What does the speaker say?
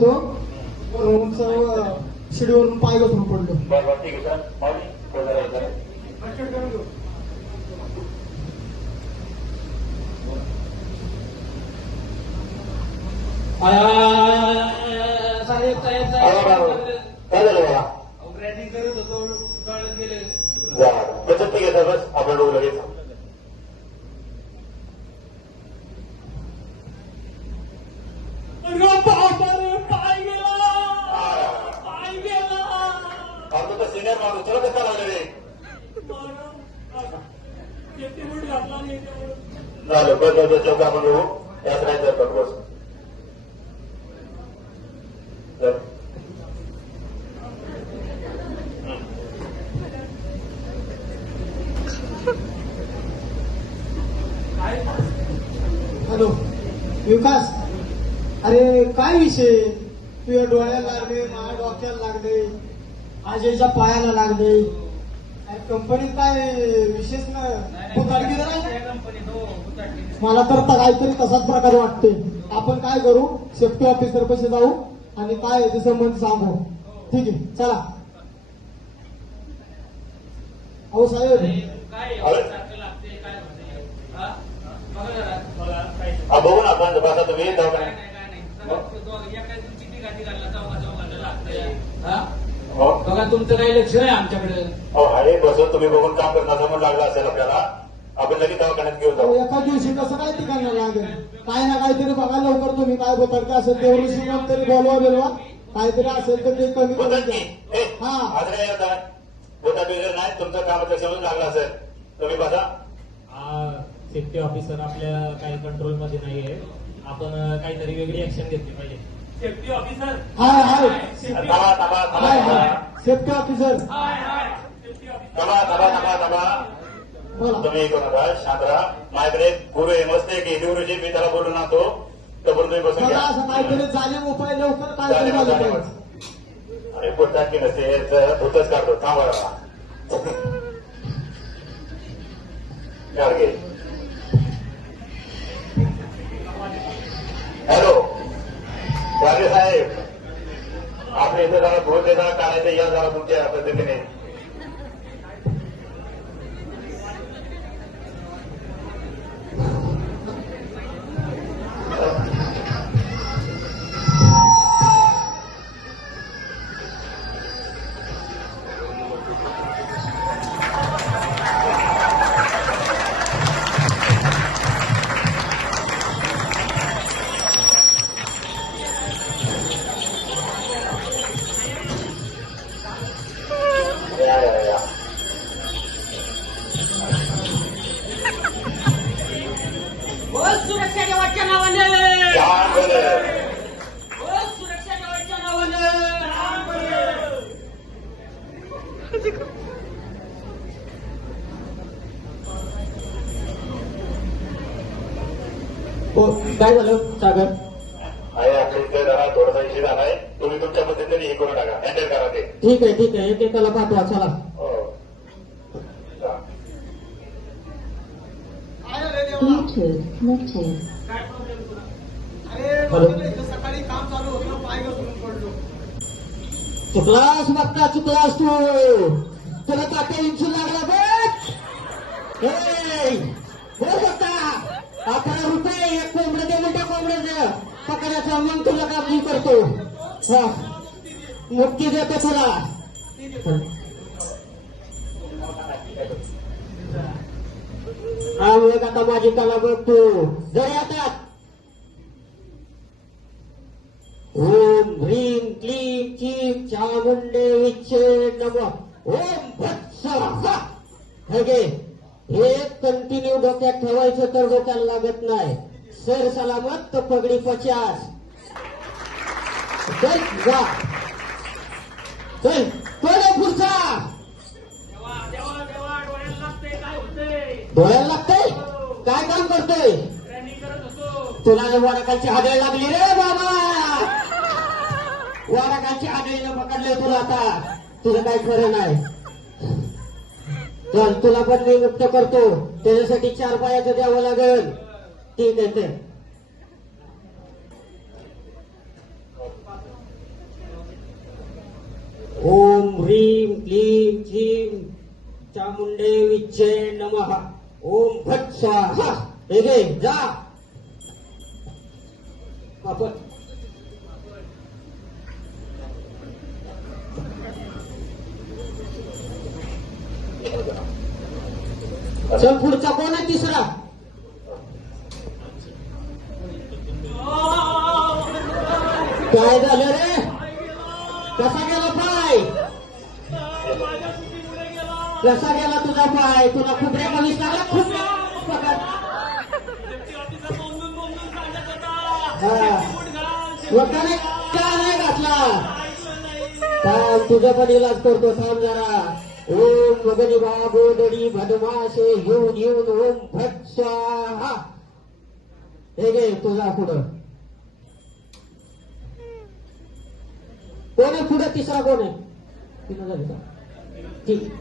होतो उंच शिडीवरून पाय घसरून पडलो. बरं ठीक आहे सर. माऊली साहेब काय झालं मला ग्रॅटिंग करत होतो कळत गेले. त्याच्यात ठीक आहे सर. बस आपण लोक लगेच पाय गेला तो सिनियर माणूस तुला कसं लागलं रे. झालं बस बस बस चौक आपण बघू. त्यात नाही जातात बस. हॅलो विकास, अरे काय विषय? तुझ्या डोळ्याला लागले, माझ्या डोक्याला लागले, आजीच्या पायाला लागले. कंपनीत काय विशेष ना मला तर काहीतरी तसाच प्रकार वाटते. आपण काय करू, सेफ्टी ऑफिसर पाशी जाऊ आणि काय याचे संबंध सांगू. ठीक आहे चला. अहो साहेब बघू ना आपण बसा तुम्ही दवाखान्यात. बघा तुमचं काही लक्ष नाही आमच्याकडे. अरे बसून तुम्ही बघून काम करण्याचा म्हणून लागला असेल आपल्याला. आपण लगेच दवाखान्यात घेऊन जाऊ. एका दिवशी कसं काय ठिकाणा लागेल? काय ना काहीतरी बघा लवकर तुम्ही. काय बोलतात असेल तेवढी शिकवून तरी बोलवा बिलवा. काहीतरी असेल तर ते कमी करून द्या. हा होता वगैरे नाही. तुमचं काम लक्षातून लागला असेल. तुम्ही बसा. सेफ्टी ऑफिसर आपल्या काही कंट्रोल मध्ये नाहीये. आपण काहीतरी वेगळी ऍक्शन घेतली पाहिजे. सेफ्टी ऑफिसर हाय हाय थांबा थांबा थांबा सेफ्टी ऑफिसर थांबा. बोला. तुम्ही ऐकू नका. शांत राहा. माझ्याकडे गुरु आहे मस्त आहे की गुरुजी. मी त्याला बोलून आणतो. तर तुम्ही बसून बघा घ्या. असं काहीतरी जाणीव उपाय लवकर काहीतरी झालं पाहिजे. अरे बोलतात की नसेल तर भूतच काढतो. थांबा जरा. गाडगे. हॅलो गाडगे साहेब, आपल्या इथे जरा भूत जरा काढायचं या जरा तुमच्या पद्धतीने. या. सुरक्षा देवाच्या नावाने, छान बोले. सुरक्षा देवाच्या नावाने. काय झालं सागर? आहे आपल्या इथे जरा थोडासा इशू झालाय. तुम्ही तुमच्या पद्धतीने हे करू नका. हँडल करा ते. ठीक आहे ठीक आहे. एकेकाला पाठवा चला. हो. Bluetooth connected. सकाळी काम चालू होतं, पाय घसरून पडलो. चुकलास बघता, चुकलास तू. तुला तात्या इंचू लागला बघ. हो बघता 11 रुपये एक कोंबडं दे म्हणता. कोंबड्याचं पकडायचं मग तुला कापणी करतो. हा मुक्ती देतो तुला. हा वेग आता माझी कला बघतो. जर येतात ओम ह्रीं क्लीं चीं चामुंडे विच्छे नमः ओम भट स्वाहा. हे कंटिन्यू डोक्यात ठेवायचं तर डोक्याला लागत नाही. सर सलामत तो पगडी 50. चल जा. चल कोण पुढचा. डोळ्याला लागतंय. काय काम करतोय? तुला वाडाकालची हाडळ लागली रे बाबा. वाडाकालची हाडळीनं पकडले तुला. आता तुझं काय खरं नाही. चल तुला पण मी मुक्त करतो. त्याच्यासाठी 4 पायाचं द्यावं लागेल. ठीक आहे ते. ओम ह्रीं क्लीं क्लीं चामुंडे विच्छे नमः. ओम भट स्वाहा. हे घे जा. पापड. चल पुढचा कोण आहे तिसरा? काय झालं रे? कसा गेला पाय? माझ्या चुकीमुळे गेला. कसा गेला तुझा पाय? तुला खुबऱ्या कमीच लागला? खुबऱ्या सेफ्टी ऑफिसर बोंबून बोंबून सांगत होता. हा. सेफ्टी बूट घाल. लोकांनी का नाही घातला? ऐकलं नाही. थांब, तुझा पण इलाज करतो. थांब जरा. ओम गगनी गोदडी भदमाशे येऊन येऊन ओम भट स्वाहा. हे घे तुझा पुढं. कोण आहे पुढे? तिसरा कोण आहे? तीन झाली का? ठीक.